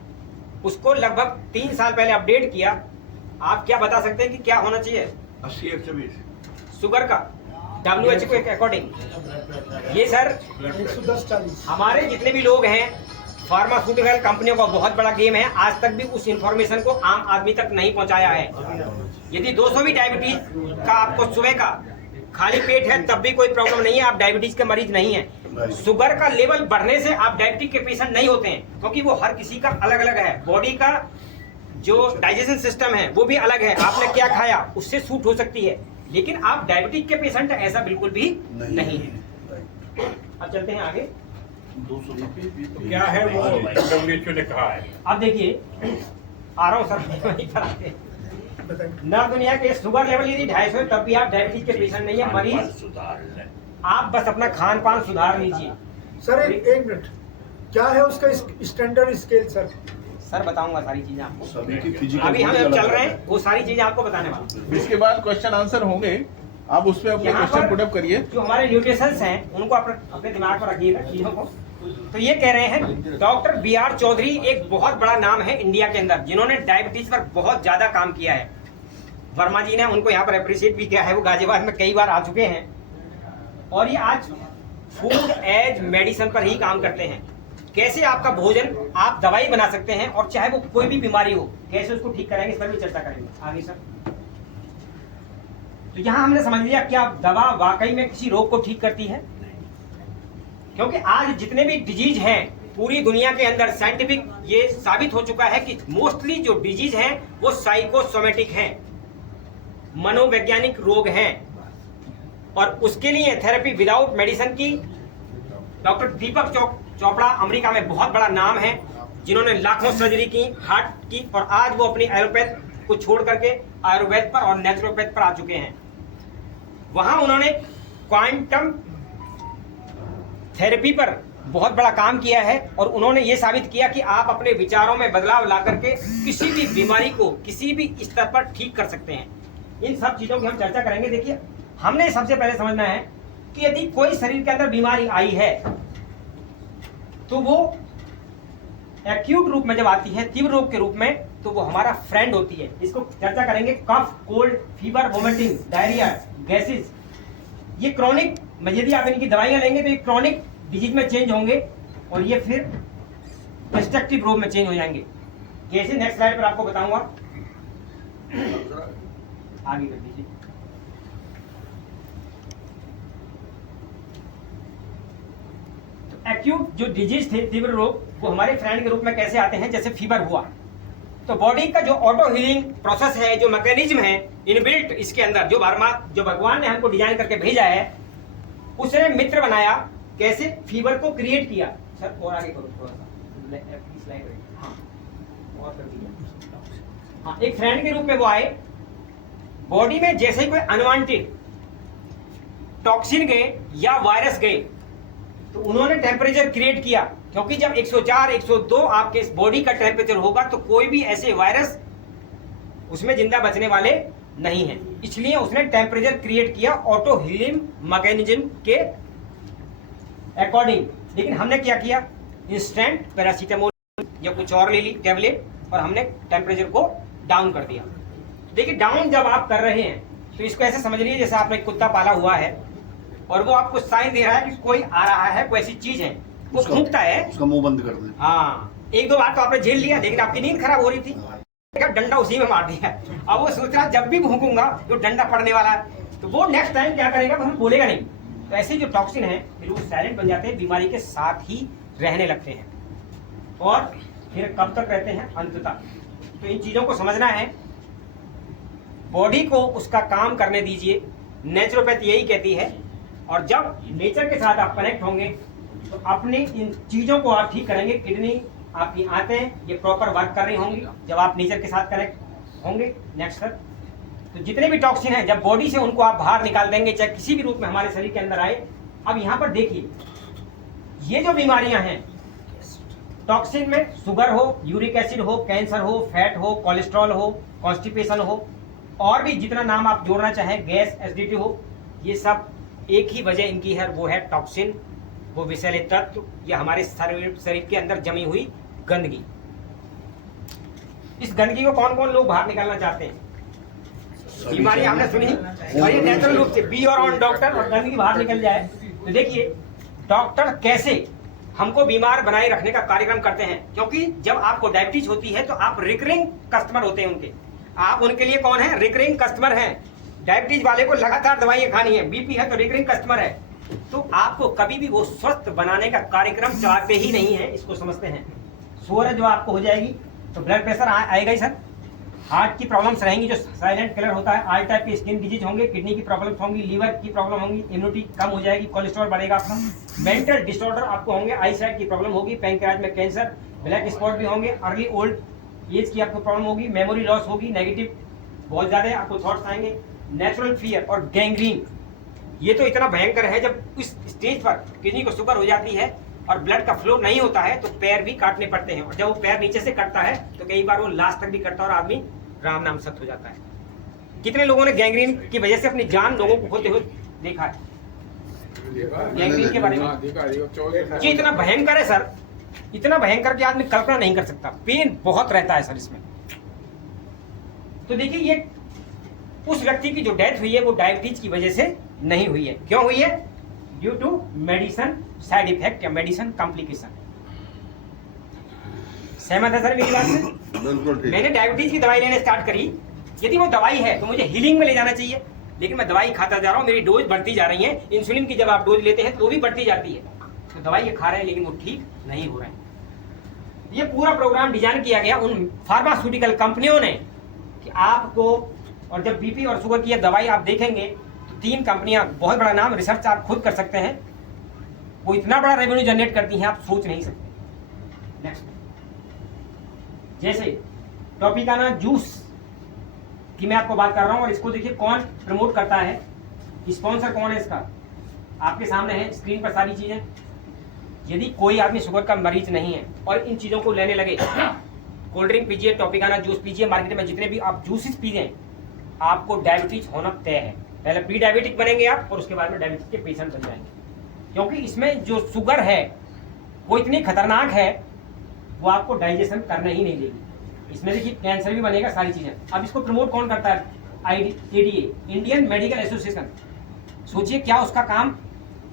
उसको लगभग 3 साल पहले अपडेट किया। आप क्या बता सकते हैं कि क्या होना चाहिए 80-120 शुगर का WHO के अकॉर्डिंग? ये सर 110-40। हमारे जितने भी लोग हैं, फार्मास्यूटिकल कंपनियों का बहुत बड़ा गेम है, आज तक भी उस इंफॉर्मेशन को आम आदमी तक नहीं पहुंचाया है। यदि 200 भी डायबिटीज का आपको सुबह का खाली पेट है तब भी कोई प्रॉब्लम नहीं है, आप डायबिटीज के मरीज नहीं है। शुगर का लेवल बढ़ने से आप डायबिटीज के पेशेंट नहीं होते हैं, क्योंकि वो हर किसी का अलग अलग है। बॉडी का जो डाइजेशन सिस्टम है वो भी अलग है, आपने क्या खाया उससे सूट हो सकती है। लेकिन आप डायबिटीज के पेशेंट ऐसा बिल्कुल भी नहीं है। अब चलते हैं आगे। क्या है वो WHO ने कहा है? अब देखिए आ रहा हूँ सर, वहीं पर आते हैं। न दुनिया के शुगर लेवल यदि 250 है तब भी आप डायबिटीज के पेशेंट नहीं है, मरीज सुधार लें। आप बस अपना खान पान सुधार लीजिए। सर एक मिनट, क्या है उसका स्टैंडर्ड स्केल सर? सर बताऊंगा सारी चीजें आपको, सभी की फिजिकल अभी हम चल रहे हैं वो सारी चीजें आपको बताने वाला हूं। इसके बाद क्वेश्चन आंसर होंगे, आप उसमें अपने यहाँ क्वेश्चन पर पुट अप करिए। जो हमारे न्यूट्रिशंस हैं उनको अपने दिमाग पर रखिएगा चीजों को। तो ये कह रहे हैं डॉक्टर BR चौधरी एक बहुत बड़ा नाम है इंडिया के अंदर, जिन्होंने डायबिटीज पर बहुत ज्यादा काम किया है। वर्मा जी ने उनको यहाँ पर अप्रिशिएट भी किया है, वो गाजियाबाद में कई बार आ चुके हैं और ये आज फूड एज मेडिसिन पर ही काम करते हैं। कैसे आपका भोजन आप दवाई बना सकते हैं और चाहे वो कोई भी बीमारी हो कैसे उसको ठीक कराएंगे, इस पर भी चर्चा करेंगे आगे सर। तो यहाँ हमने समझ लिया क्या दवा वाकई में किसी रोग को ठीक करती है, क्योंकि आज जितने भी डिजीज हैं पूरी दुनिया के अंदर साइंटिफिक ये साबित हो चुका है कि मोस्टली जो डिजीज हैं वो साइकोसोमेटिक हैं, मनोवैज्ञानिक रोग हैं। और उसके लिए थेरेपी विदाउट मेडिसिन की डॉक्टर दीपक चोपड़ा अमेरिका में बहुत बड़ा नाम है, जिन्होंने लाखों सर्जरी की हार्ट की, और आज वो अपनी एलोपैथ को छोड़ करके आयुर्वेद पर और नेचुरोपैथ पर आ चुके हैं। वहां उन्होंने क्वांटम थेरेपी पर बहुत बड़ा काम किया है और उन्होंने ये साबित किया कि आप अपने विचारों में बदलाव ला करके किसी भी बीमारी को किसी भी स्तर पर ठीक कर सकते हैं। इन सब चीजों की हम चर्चा करेंगे। देखिए हमने सबसे पहले समझना है कि यदि कोई शरीर के अंदर बीमारी आई है तो वो एक्यूट रूप में जब आती है, तीव्र रूप के रूप में, तो वो हमारा फ्रेंड होती है। इसको चर्चा करेंगे। Cough, cold, fever, vomiting, diarrhoea, gases, ये क्रॉनिक, यदि आप इनकी दवाइयां लेंगे तो ये क्रॉनिक डिजीज में चेंज होंगे और ये फिर डिस्ट्रक्टिव रूप में चेंज हो जाएंगे। कैसे, नेक्स्ट स्लाइड पर आपको बताऊंगा। आगे कर दीजिए। तो एक्यूट जो डिजीज थे, तीव्र रोग, वो हमारे फ्रेंड के रूप में कैसे आते हैं, जैसे फीवर हुआ तो बॉडी का जो ऑटो हीलिंग प्रोसेस है, जो मैकेनिज्म है इनबिल्ट इसके अंदर, जो भगवान ने हमको डिजाइन करके भेजा है, उसने मित्र बनाया। कैसे, फीवर को क्रिएट किया। सर और आगे करो थोड़ा सा, स्लाइड, हाँ और कर दीजिए। हाँ, एक फ्रेंड के रूप में वो आए। बॉडी में जैसे ही कोई अनवांटेड टॉक्सिन गए या वायरस गए तो उन्होंने टेम्परेचर क्रिएट किया, क्योंकि जब 104, 102 आपके इस बॉडी का टेम्परेचर होगा तो कोई भी ऐसे वायरस उसमें जिंदा बचने वाले नहीं है। इसलिए उसने टेम्परेचर क्रिएट किया ऑटो हीलिंग मैकेनिज्म के अकॉर्डिंग। लेकिन हमने क्या किया, इंस्टेंट पैरासीटामोल या कुछ और ले ली टेबलेट और हमने टेम्परेचर को डाउन कर दिया। देखिए डाउन जब आप कर रहे हैं तो इसको ऐसे समझ लीजिए जैसे आपने कुत्ता पाला हुआ है और वो आपको साइन दे रहा है कि कोई आ रहा है, कोई ऐसी चीज है, वो भूखता है, उसका मुंह बंद कर दे। हाँ, एक दो बार तो आपने झेल लिया, लेकिन आपकी नींद खराब हो रही थी, डंडा उसी में मार दिया। अब वो सोच रहा जब भी भूखूंगा तो डंडा पड़ने वाला है, तो वो नेक्स्ट टाइम क्या करेगा, वो बोलेगा नहीं। तो ऐसे जो टॉक्सिन है फिर वो साइलेंट बन जाते हैं, बीमारी के साथ ही रहने लगते हैं और फिर कब तक रहते हैं, अंत तक। तो इन चीजों को समझना है। बॉडी को उसका काम करने दीजिए, नेचुरोपैथी यही कहती है। और जब नेचर के साथ आप कनेक्ट होंगे तो अपनी इन चीजों को आप ठीक करेंगे। किडनी आपकी आंतें ये प्रॉपर वर्क कर रही होंगी जब आप नेचर के साथ कनेक्ट होंगे। Next sir. तो जितने भी टॉक्सिन हैं जब बॉडी से उनको आप बाहर निकाल देंगे, चाहे किसी भी रूप में हमारे शरीर के अंदर आए। अब यहाँ पर देखिए ये जो बीमारियां हैं टॉक्सिन में, शुगर हो, यूरिक एसिड हो, कैंसर हो, फैट हो, कोलेस्ट्रॉल हो, कॉन्स्टिपेशन हो, और भी जितना नाम आप जोड़ना चाहें, गैस, एसिडिटी हो, ये सब एक ही वजह इनकी है, वो है टॉक्सिन, वो विषैले तत्व या हमारे शरीर के अंदर जमी हुई गंदगी। इस गंदगी को कौन कौन लोग बाहर निकालना चाहते हैं? बीमारी हमने सुनी और ये नेचुरल रूप से बी योर ओन डॉक्टर और गंदगी बाहर निकल जाए। तो देखिए डॉक्टर कैसे हमको बीमार बनाए रखने का कार्यक्रम करते हैं, क्योंकि जब आपको डायबिटीज होती है तो आप रिकरिंग कस्टमर होते हैं उनके। आप उनके लिए कौन है? रिकरिंग कस्टमर हैं। डायबिटीज वाले को लगातार दवाइयां खानी है, बीपी है तो रिकरिंग कस्टमर है। तो आपको कभी भी वो स्वस्थ बनाने का कार्यक्रम चलाते ही नहीं है, इसको समझते हैं। शुगर जो आपको हो जाएगी तो ब्लड प्रेशर आएगा ही सर, हार्ट की प्रॉब्लम्स रहेंगी जो साइलेंट किलर होता है, आल टाइप के स्किन डिजीज होंगे, किडनी की प्रॉब्लम्स होंगी, लीवर की प्रॉब्लम होंगी, इम्यूनिटी कम हो जाएगी, कोलेस्ट्रॉल बढ़ेगा आपका, मेंटल डिसऑर्डर आपको होंगे, आई साइट की प्रॉब्लम होगी, पैंक्रियाज में कैंसर, ब्लैक स्पॉट भी होंगे, अर्ली ओल्ड एज की आपको प्रॉब्लम होगी, मेमोरी लॉस होगी, नेगेटिव बहुत ज्यादा आपको थॉट्स आएंगे, नेचुरल फियर और गैंग्रीन। ये तो इतना भयंकर है, जब इस स्टेज पर किडनी को शुगर हो जाती है और ब्लड का फ्लो नहीं होता है तो पैर भी काटने पड़ते हैं, और जब वो पैर नीचे से कटता है तो कई बार वो लास्ट तक भी कटता है और आदमी राम नाम सत्य हो जाता है। कितने लोगों ने गैंग्रीन की वजह से अपनी जान लोगों को खोते हुए देखा है? गैंग्रीन के बारे में ये इतना भयंकर है सर, इतना भयंकर कि आदमी कल्पना नहीं कर सकता, पेन बहुत रहता है सर इसमें। तो देखिए ये उस व्यक्ति की जो डेथ हुई है वो डायबिटीज की वजह से नहीं हुई है। क्यों हुई है? Due to medicine side effect या मेडिसिन कॉम्प्लिकेशन। सहमत है सर मेरी बात से? बिल्कुल ठीक। मैंने डायबिटीज की दवाई लेने स्टार्ट करी, यदि वो दवाई है तो मुझे हीलिंग में ले जाना चाहिए, लेकिन मैं दवाई खाता जा रहा हूँ, मेरी डोज बढ़ती जा रही है। इंसुलिन की जब आप डोज लेते हैं तो वो भी बढ़ती जाती है, तो दवाई ये खा रहे हैं लेकिन वो ठीक नहीं हो रहे हैं। ये पूरा प्रोग्राम डिजाइन किया गया उन फार्मास्यूटिकल कंपनियों ने कि आपको, और जब बीपी और शुगर की ये दवाई आप देखेंगे तो 3 कंपनियां, बहुत बड़ा नाम, रिसर्च आप खुद कर सकते हैं, वो इतना बड़ा रेवेन्यू जनरेट करती हैं आप सोच नहीं सकते। नेक्स्ट, जैसे टॉपिकाना जूस की मैं आपको बात कर रहा हूं, और इसको देखिए कौन प्रमोट करता है, स्पॉन्सर कौन है इसका, आपके सामने है स्क्रीन पर सारी चीजें। यदि कोई आदमी शुगर का मरीज नहीं है और इन चीजों को लेने लगे, कोल्ड ड्रिंक पीजिए, टॉपिकाना जूस पीजिए, मार्केट में जितने भी आप जूसेस पीजिए, आपको डायबिटीज होना तय है। पहले प्री डायबिटिक बनेंगे आप और उसके बाद में डायबिटीज के पेशेंट बन जाएंगे, क्योंकि इसमें जो शुगर है वो इतनी खतरनाक है, वो आपको डाइजेशन करने ही नहीं देगी। इसमें देखिए कैंसर भी बनेगा, सारी चीजें। अब इसको प्रमोट कौन करता है? ADA, Indian medical association. सोचिए क्या उसका काम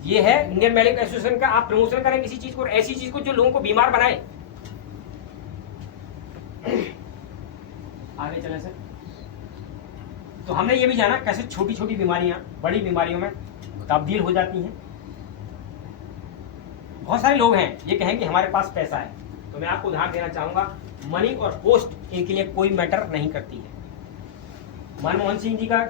ये है, इंडियन मेडिकल एसोसिएशन का। आप प्रमोशन करें किसी चीज को, ऐसी चीज को जो लोगों को बीमार बनाए। आगे चले सर। तो हमने ये भी जाना कैसे छोटी छोटी बीमारियां बड़ी बीमारियों में तब्दील हो जाती हैं। बहुत सारे लोग हैं ये कहें कि हमारे पास पैसा है, तो मैं आपको उदाहरण देना चाहूंगा, मनी और पोस्ट इनके लिए कोई मैटर नहीं करती है। मनमोहन सिंह जी का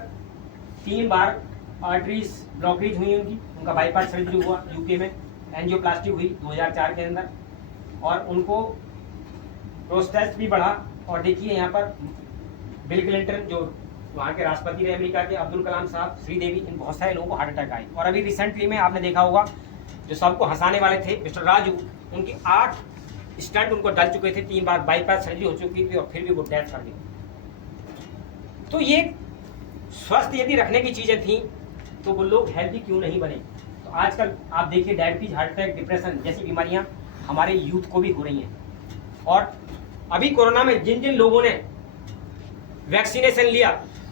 3 बार आर्टरीज ब्लॉकेज हुई उनका बाईपास सर्जरी हुआ यूके में, एंजियोप्लास्टी हुई 2004 के अंदर, और उनको प्रोस्टेट भी बढ़ा। और देखिए यहाँ पर बिल क्लिंटन जो वहाँ के राष्ट्रपति रहे अमेरिका के, अब्दुल कलाम साहब, श्रीदेवी, इन बहुत सारे लोगों को हार्ट अटैक आई। और अभी रिसेंटली में आपने देखा होगा जो सबको हंसाने वाले थे मिस्टर राजू, उनकी 8 स्टंट उनको डल चुके थे, 3 बार बाईपास सर्जरी हो चुकी थी और फिर भी वो डेथ कर गई। तो ये स्वस्थ यदि रखने की चीजें थी तो वो लोग हेल्दी क्यों नहीं बने? तो आजकल आप देखिए डायबिटीज, हार्ट अटैक, डिप्रेशन जैसी बीमारियां हमारे यूथ को भी हो रही हैं। और अभी कोरोना में जिन जिन लोगों ने वैक्सीनेशन लिया,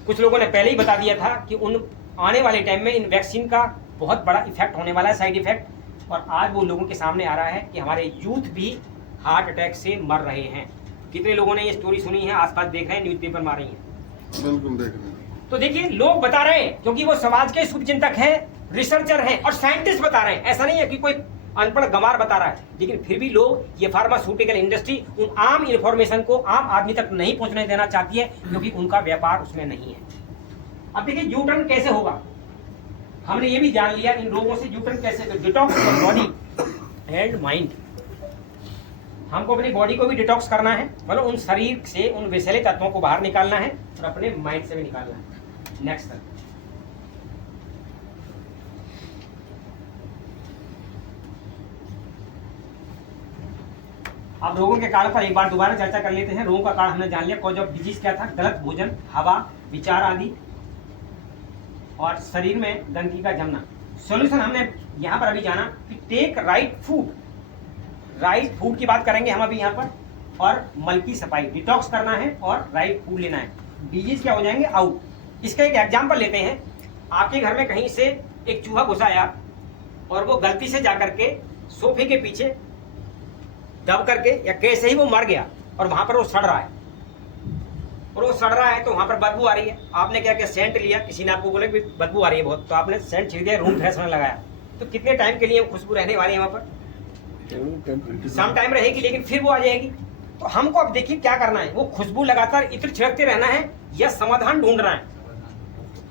कुछ लोगों ने पहले ही बता दिया था कि उन आने वाले टाइम में इन वैक्सीन का बहुत बड़ा इफेक्ट होने वाला है, साइड इफेक्ट। और आज वो लोगों के सामने आ रहा है कि हमारे यूथ भी हार्ट अटैक से मर रहे हैं। कितने लोगों ने ये स्टोरी सुनी है, आसपास देख रहे हैं, न्यूज़पेपर में आ रही है? बिल्कुल देख रहे हैं। तो देखिए लोग बता रहे हैं क्योंकि वो समाज के शुभचिंतक हैं, रिसर्चर हैं और साइंटिस्ट बता रहे हैं। ऐसा नहीं है कि कोई अनपढ़ गंवार बता रहा है, लेकिन फिर भी लोग, ये फार्मास्यूटिकल इंडस्ट्री उन आम इंफॉर्मेशन को आम आदमी तक नहीं पहुंचने देना चाहती है, क्योंकि उनका व्यापार उसमें नहीं है। अब देखिए यू टर्न कैसे होगा, हमने ये भी जान लिया इन रोगों से यू टर्न कैसे। Detox of body and mind, हमको अपनी बॉडी को भी डिटॉक्स करना है, मतलब उन शरीर से उन विषैले तत्वों को बाहर निकालना है और अपने माइंड से भी निकालना है। नेक्स्ट सर, अब रोगों के कारण पर एक बार दोबारा चर्चा कर लेते हैं। रोगों का कारण हमने जान लिया, कॉज ऑफ डिजीज क्या था, गलत भोजन, हवा, विचार आदि, और शरीर में गंदगी का जमना। सॉल्यूशन हमने यहाँ पर अभी जाना कि take right food, right food की बात करेंगे हम अभी यहाँ पर, और मल की सफाई, डिटॉक्स करना है और राइट फूड लेना है, डिजीज क्या हो जाएंगे आउट। इसका एक एग्जाम्पल लेते हैं। आपके घर में कहीं से एक चूहा घुस आया और वो गलती से जाकर के सोफे के पीछे दब करके या कैसे ही वो मर गया, और वहां पर वो सड़ रहा है, और वो सड़ रहा है तो वहां पर बदबू आ रही है। आपने क्या किया, सेंट लिया, किसी ने आपको बोला कि बदबू आ रही है बहुत, तो आपने सेंट छिड़ दिया, रूम फ्रेशनर लगाया, तो कितने टाइम के लिए खुशबू रहने वाली है वहां पर? सम टाइम रहेगी, लेकिन फिर वो आ जाएगी। तो हमको अब देखिए क्या करना है, वो खुशबू लगातार इत्र छिड़कते रहना है या समाधान ढूंढना है।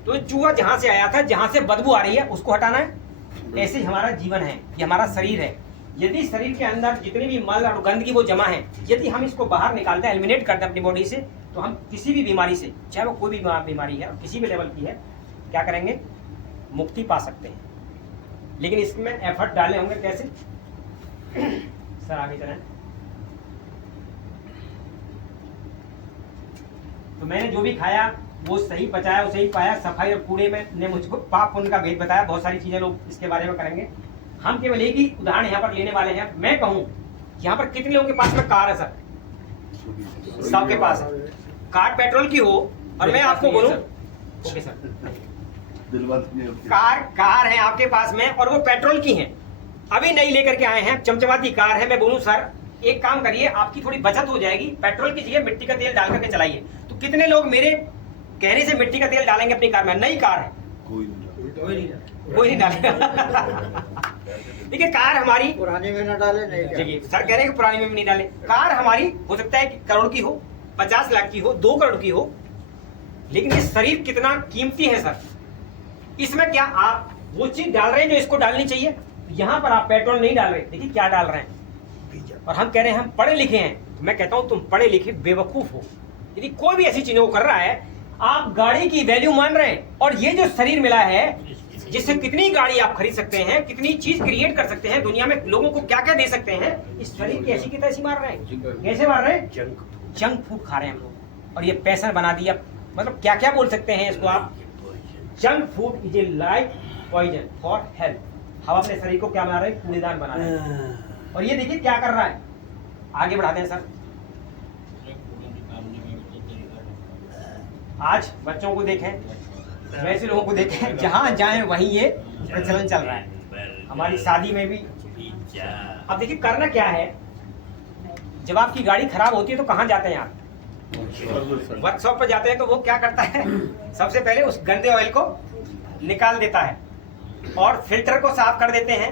तो चूहा जहां से आया था, जहां से बदबू आ रही है उसको हटाना है। ऐसे ही हमारा जीवन है, ये हमारा शरीर है। यदि शरीर के अंदर जितनी भी मल और गंदगी वो जमा है, यदि हम इसको बाहर निकालते हैं, एलिमिनेट करते हैं अपनी बॉडी से, तो हम किसी भी बीमारी से, चाहे वो कोई भी बीमारी है, किसी भी लेवल की है, क्या करेंगे, मुक्ति पा सकते हैं। लेकिन इसमें एफर्ट डालने होंगे। कैसे सर, आगे चलें। तो मैंने जो भी खाया वो सही पचाया, वो सही पाया। सफाई और कूड़े में ने मुझको पाप पुण्य का भेद बताया। बहुत सारी चीजें लोग इसके बारे में करेंगे। हम केवल एक ही उदाहरण यहाँ पर लेने वाले हैं। मैं कहूँ यहाँ पर कितने लोगों के पास में कार है सर? सबके पास है। कार पेट्रोल की हो और मैं आपको बोलूं, ओके सर, कार है आपके पास में और वो पेट्रोल की है, अभी नई लेकर के आए हैं, चमचमाती कार है। मैं बोलूं सर एक काम करिए, आपकी थोड़ी बचत हो जाएगी, पेट्रोल की जगह मिट्टी का तेल डाल करके चलाइए। तो कितने लोग मेरे कहने से मिट्टी का तेल डालेंगे अपनी कार में? नई कार है, कोई नहीं डालेगा। देखिए कार हमारी पुराने में न डाले, नहीं देखिए सर कह रहे हैं कि पुरानी में भी नहीं डाले। कार हमारी हो सकता है कि करोड़ की हो, 50 लाख की हो, 2 करोड़ की हो, लेकिन ये शरीर कितना कीमती है सर। इसमें क्या आप वो चीज डाल रहे हैं जो इसको डालनी चाहिए? यहाँ पर आप पेट्रोल नहीं डाल रहे, देखिए क्या डाल रहे हैं। और हम कह रहे हैं हम पढ़े लिखे हैं। तो मैं कहता हूँ तुम पढ़े लिखे बेवकूफ हो। यदि कोई भी ऐसी चीजों को कर रहा है, आप गाड़ी की वैल्यू मान रहे हैं, और ये जो शरीर मिला है जिससे कितनी गाड़ी आप खरीद सकते हैं, कितनी चीज क्रिएट कर सकते हैं, दुनिया में लोगों को क्या क्या दे सकते हैं, इस शरीर की ऐसी की तैसी मार रहे हैं। कैसे मार रहे हैं? जंक फूड खा रहे हैं हम लोग, और ये पैसा बना दिया। मतलब क्या क्या बोल सकते हैं इसको आप? Junk food is a like poison for health. हम अपने शरीर को क्या बना रहे हैं? कूड़ेदान बना रहे हैं। और ये देखिए क्या कर रहा है, आगे बढ़ाते हैं सर। आज बच्चों को देखें, वैसे लोगों को देखें, जहां जाएं वहीं ये प्रचलन चल रहा है। हमारी शादी में भी। अब देखिए करना क्या है, जब आपकी गाड़ी खराब होती है तो कहाँ जाते हैं आप? वर्कशॉप पर जाते हैं। तो वो क्या करता है, सबसे पहले उस गंदे ऑयल को निकाल देता है और फिल्टर को साफ कर देते हैं।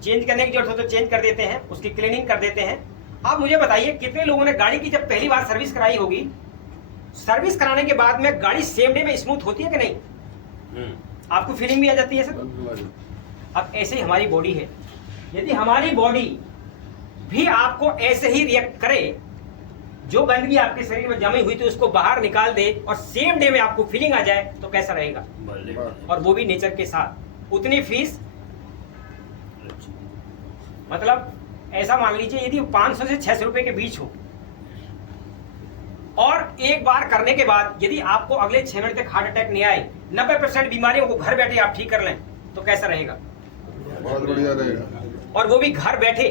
चेंज करने की जरूरत हो तो चेंज कर देते हैं, उसकी क्लीनिंग कर देते हैं। आप मुझे बताइए कितने लोगों ने गाड़ी की जब पहली बार सर्विस कराई होगी, सर्विस कराने के बाद में गाड़ी सेम डे में स्मूथ होती है कि नहीं? आपको फीलिंग भी आ जाती है सर। अब ऐसे ही हमारी बॉडी है। यदि हमारी बॉडी भी आपको ऐसे ही रिएक्ट करे, जो गंदगी आपके शरीर में जमी हुई थी उसको बाहर निकाल दे और सेम डे में आपको फीलिंग आ जाए, तो कैसा रहेगा? और वो भी नेचर के साथ। उतनी फीस, मतलब ऐसा मान लीजिए यदि 500 से 600 रुपए के बीच हो, और एक बार करने के बाद यदि आपको अगले 6 मिनट तक हार्ट अटैक नहीं आए, 90% बीमारियों को घर बैठे आप ठीक कर लें, तो कैसा रहेगा? बहुत बढ़िया रहेगा। और वो भी घर बैठे।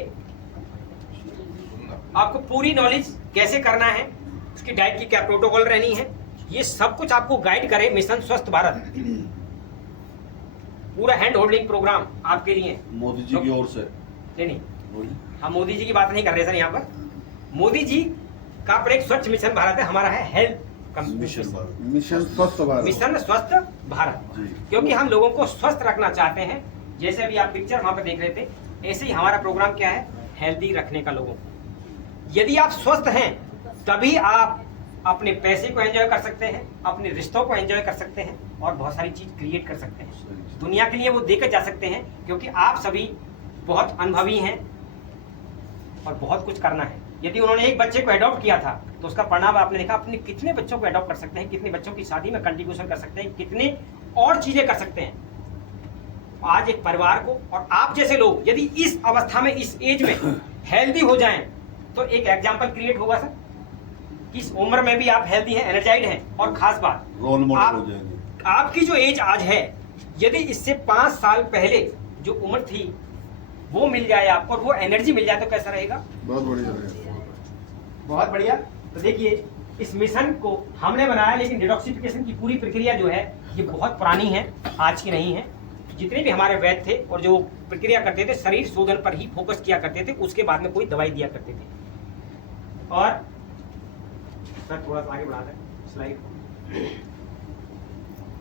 आपको पूरी नॉलेज कैसे करना है, उसकी डाइट की क्या प्रोटोकॉल रहनी है, ये सब कुछ आपको गाइड करे मिशन स्वस्थ भारत। पूरा हैंड होल्डिंग प्रोग्राम आपके लिए मोदी जी की ओर से। नहीं, हम मोदी जी की बात नहीं कर रहे सर। यहाँ पर मोदी जी का पर एक स्वच्छ मिशन भारत है, हमारा है हेल्थ मिशन स्वस्थ भारत। मिशन स्वस्थ भारत, क्योंकि हम लोगों को स्वस्थ रखना चाहते हैं। जैसे अभी आप पिक्चर वहां पर देख रहे थे, ऐसे ही हमारा प्रोग्राम क्या है, हेल्दी रखने का लोगों को। यदि आप स्वस्थ हैं तभी आप अपने पैसे को एंजॉय कर सकते हैं, अपने रिश्तों को एंजॉय कर सकते हैं, और बहुत सारी चीज क्रिएट कर सकते हैं। दुनिया के लिए वो देकर जा सकते हैं, क्योंकि आप सभी बहुत अनुभवी हैं और बहुत कुछ करना है। यदि उन्होंने एक बच्चे को अडॉप्ट किया था तो उसका परिणाम आपने देखा। अपने कितने बच्चों को अडॉप्ट कर सकते हैं, कितने बच्चों की शादी में कंट्रीब्यूशन कर सकते हैं, कितने और चीजें कर सकते हैं। आज एक परिवार को, और आप जैसे लोग यदि इस अवस्था में, इस एज में हेल्दी हो जाएं, तो एक एग्जाम्पल क्रिएट होगा सर। इस उम्र में भी आप हेल्दी हैं, एनर्जाइड हैं, और खास बात रोल मॉडल हो जाएंगे। आपकी जो एज आज है, यदि इससे 5 साल पहले जो उम्र थी वो मिल जाए आपको, और वो एनर्जी मिल जाए, तो कैसा रहेगा? बहुत बढ़िया रहेगा। बहुत बढ़िया। तो देखिए इस मिशन को हमने बनाया, लेकिन डिटॉक्सिफिकेशन की पूरी प्रक्रिया जो है ये बहुत पुरानी है, आज की नहीं है। जितने भी हमारे वैद्य थे और जो प्रक्रिया करते थे, शरीर शोधन पर ही फोकस किया करते थे, उसके बाद में कोई दवाई दिया करते थे। और सर थोड़ा सा आगे बढ़ा दें स्लाइड।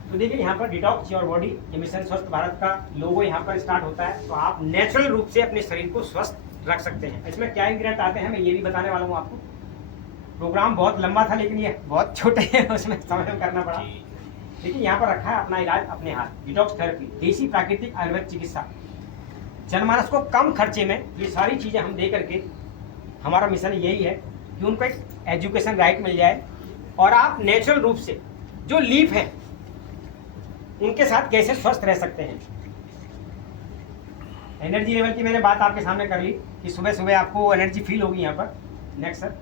तो देखिए यहाँ पर डिटॉक्स योर बॉडी, ये मिशन स्वस्थ भारत का लोगो यहाँ पर स्टार्ट होता है। तो आप नेचुरल रूप से अपने शरीर को स्वस्थ रख सकते हैं। इसमें क्या इंग्रेडिएंट आते हैं मैं ये भी बताने वाला हूँ आपको। प्रोग्राम बहुत लंबा था, लेकिन ये बहुत छोटे है, उसमें समय करना पड़ा। लेकिन यहाँ पर रखा है अपना इलाज अपने हाथ, डिटॉक्स थेरेपी, देसी प्राकृतिक आयुर्वेद चिकित्सा, जनमानस को कम खर्चे में ये सारी चीज़ें हम दे करके, हमारा मिशन यही है कि उनको एक एजुकेशन राइट मिल जाए और आप नेचुरल रूप से जो लीफ है उनके साथ कैसे स्वस्थ रह सकते हैं। एनर्जी लेवल की मैंने बात आपके सामने कर ली कि सुबह सुबह आपको एनर्जी फील होगी यहाँ पर। नेक्स्ट सर,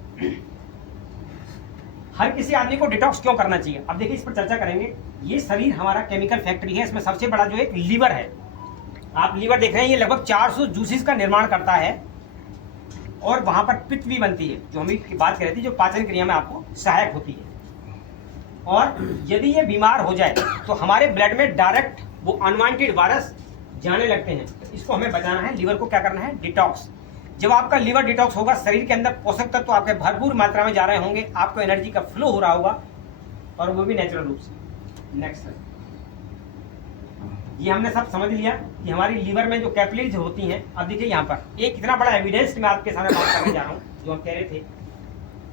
हर किसी आदमी को डिटॉक्स क्यों करना चाहिए, अब देखिए इस पर चर्चा करेंगे। ये शरीर हमारा केमिकल फैक्ट्री है, इसमें सबसे बड़ा जो एक लीवर है, आप लीवर देख रहे हैं, ये लगभग 400 जूसेस का निर्माण करता है और वहां पर पित्त भी बनती है, जो हम बात कर रहे थे, जो पाचन क्रिया में आपको सहायक होती है। और यदि ये बीमार हो जाए तो हमारे ब्लड में डायरेक्ट वो अनवांटेड वायरस जाने लगते हैं। तो इसको हमें बचाना है, लीवर को क्या करना है, डिटॉक्स। जब आपका लीवर डिटॉक्स होगा, शरीर के अंदर पोषक तत्व तो आपके भरपूर मात्रा में जा रहे होंगे, आपको एनर्जी का फ्लो हो रहा होगा और वो भी नेचुरल रूप से। नेक्स्ट सर, ये हमने सब समझ लिया कि हमारी लीवर में जो कैपिलरीज होती हैं। अब देखिए यहाँ पर एक इतना बड़ा एविडेंस मैं आपके सामने बात करने जा रहा हूँ, जो हम कह रहे थे,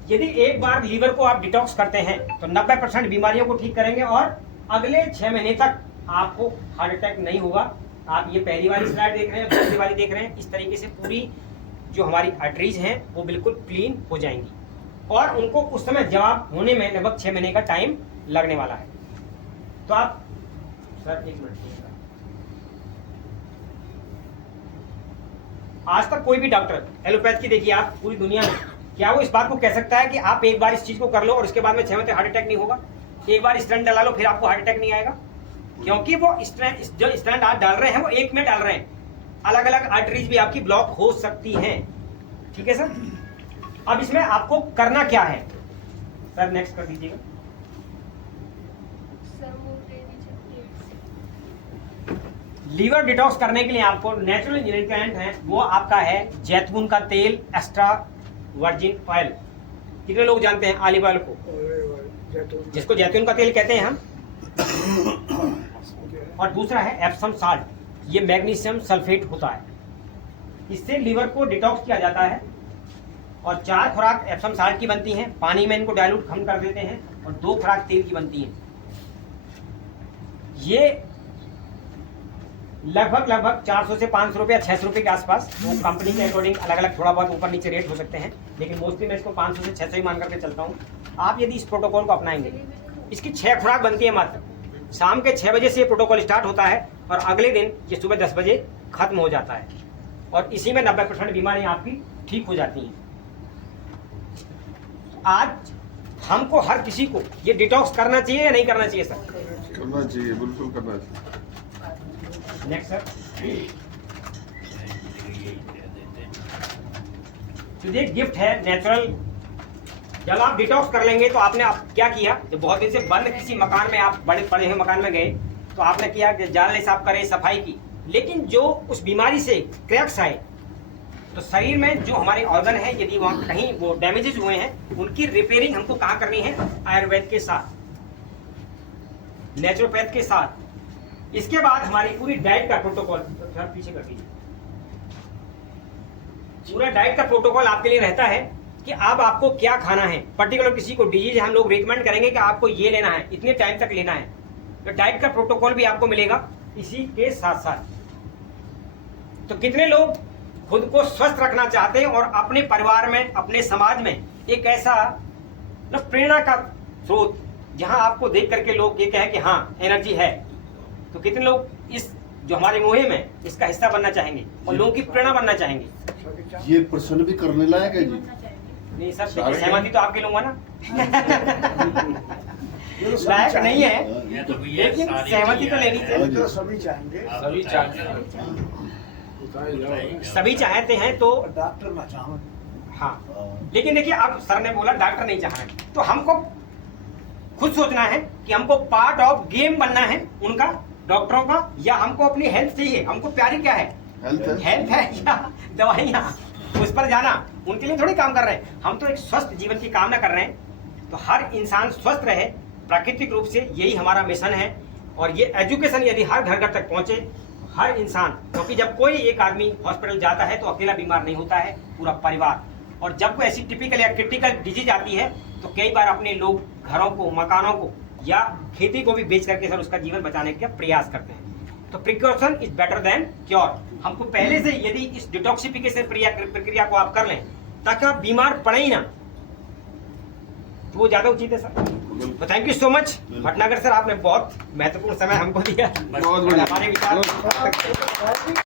यदि एक बार लीवर को आप डिटॉक्स करते हैं तो 90% बीमारियों को ठीक करेंगे और अगले 6 महीने तक आपको हार्ट अटैक नहीं होगा। आप ये पहली वाली स्लाइड देख रहे हैं, दूसरी वाली देख रहे हैं, इस तरीके से पूरी जो हमारी आर्टरीज हैं वो बिल्कुल क्लीन हो जाएंगी और उनको उस समय जवाब होने में लगभग 6 महीने का टाइम लगने वाला है। तो आप सर एक मिनट, आज तक कोई भी डॉक्टर एलोपैथ की देखिए आप पूरी दुनिया में, क्या वो इस बात को कह सकता है कि आप एक बार इस चीज को कर लो और उसके बाद में 6 महीने हार्ट अटैक नहीं होगा, एक बार स्टेंट डाला लो फिर आपको हार्ट अटैक नहीं आएगा? क्योंकि वो जो स्टेंट आप डाल रहे हैं वो एक में डाल रहे हैं, अलग अलग आर्टरीज भी आपकी ब्लॉक हो सकती हैं। ठीक है सर, अब इसमें आपको करना क्या है सर, नेक्स्ट कर दीजिएगा। लीवर डिटॉक्स करने के लिए आपको नेचुरल इंग्रेडिएंट है, वो आपका है जैतून का तेल, एक्स्ट्रा वर्जिन ऑयल। कितने लोग जानते हैं ऑलिव ऑयल को, जिसको जैतून का तेल कहते हैं हम। और दूसरा है एप्सम साल्ट, ये मैग्नीशियम सल्फेट होता है, इससे लीवर को डिटॉक्स किया जाता है। और 4 खुराक एप्सम साल्ट की बनती हैं, पानी में इनको डाइल्यूट हम कर देते हैं, और 2 खुराक तेल की बनती हैं। ये लगभग 400 से 500 रुपये, 600 रुपये के आसपास, वो कंपनी के अकॉर्डिंग अलग अलग थोड़ा बहुत ऊपर नीचे रेट हो सकते हैं, लेकिन मोस्टली मैं इसको 500 से 600 ही मान करके चलता हूँ। आप यदि इस प्रोटोकॉल को अपनाएंगे, इसकी 6 खुराक बनती है मात्र, शाम के 6 बजे से ये प्रोटोकॉल स्टार्ट होता है और अगले दिन ये सुबह 10 बजे खत्म हो जाता है, और इसी में 90% बीमारियां आपकी ठीक हो जाती हैं। आज हमको हर किसी को ये डिटॉक्स करना चाहिए या नहीं करना चाहिए सर? करना चाहिए, बिल्कुल करना चाहिए। नेक्स्ट सर, तो ये गिफ्ट है नेचुरल। जब आप डिटॉक्स कर लेंगे तो आपने क्या किया, जब बहुत दिन से बंद किसी मकान में आप बड़े पड़े हुए मकान में गए तो आपने किया कि जाले साफ करे, सफाई की, लेकिन जो उस बीमारी से क्रैक्स आए, तो शरीर में जो हमारे ऑर्गन है यदि वहाँ कहीं वो डैमेजेस हुए हैं, उनकी रिपेयरिंग हमको कहाँ करनी है, आयुर्वेद के साथ, नेचुरोपैथ के साथ। इसके बाद हमारी पूरी डाइट का प्रोटोकॉल, पीछे कर दीजिए, पूरा डाइट का प्रोटोकॉल आपके लिए रहता है कि अब आपको क्या खाना है। पर्टिकुलर किसी को डिजीज हम लोग रिकमेंड करेंगे कि आपको ये लेना है, इतने टाइम तक लेना है, तो डाइट का प्रोटोकॉल भी आपको मिलेगा इसी के साथ साथ। तो कितने लोग खुद को स्वस्थ रखना चाहते हैं और अपने परिवार में, अपने समाज में एक ऐसा प्रेरणा का स्रोत जहां आपको देख करके लोग ये कहे कि हाँ एनर्जी है, तो कितने लोग इस जो हमारे मुहिम है इसका हिस्सा बनना चाहेंगे और लोगों की प्रेरणा बनना चाहेंगे? ये प्रश्न भी करने लायक है जी? नहीं सर, सहमति तो आपके लूंगा ना। लायक नहीं है, लेकिन सहमति तो लेनी चाहिए। सभी चाहेंगे, सभी चाहते सभी चाहते हैं तो डॉक्टर ना चाहो। हाँ, लेकिन देखिए अब सर ने बोला डॉक्टर नहीं चाह रहे, तो हमको खुद सोचना है कि हमको पार्ट ऑफ गेम बनना है उनका, डॉक्टरों का, या हमको अपनी हेल्थ चाहिए। हमको प्यारी क्या है, हेल्थ है या दवाइयाँ, उस पर जाना। उनके लिए थोड़ी काम कर रहे हैं, हम तो एक स्वस्थ जीवन की कामना कर रहे हैं। तो हर इंसान स्वस्थ रहे प्राकृतिक रूप से, यही हमारा मिशन है। और ये एजुकेशन यदि हर घर घर तक पहुंचे, हर इंसान, क्योंकि जब कोई एक आदमी हॉस्पिटल जाता है तो अकेला बीमार नहीं होता है, पूरा परिवार और जब कोई ऐसी टिपिकल या क्रिटिकल डिजीज आती है तो कई बार अपने लोग घरों को, मकानों को या खेती को भी बेच करके सर उसका जीवन बचाने का प्रयास करते हैं। तो precaution is better than cure. हमको पहले से यदि इस डिटॉक्सिफिकेशन प्रक्रिया को आप कर लें ताकि आप बीमार पड़े ही ना, तो वो ज्यादा उचित है सर। तो thank you so much Bhatnagar sir, आपने बहुत महत्वपूर्ण समय हमको दिया। बहुत बढ़िया। हमारे विचार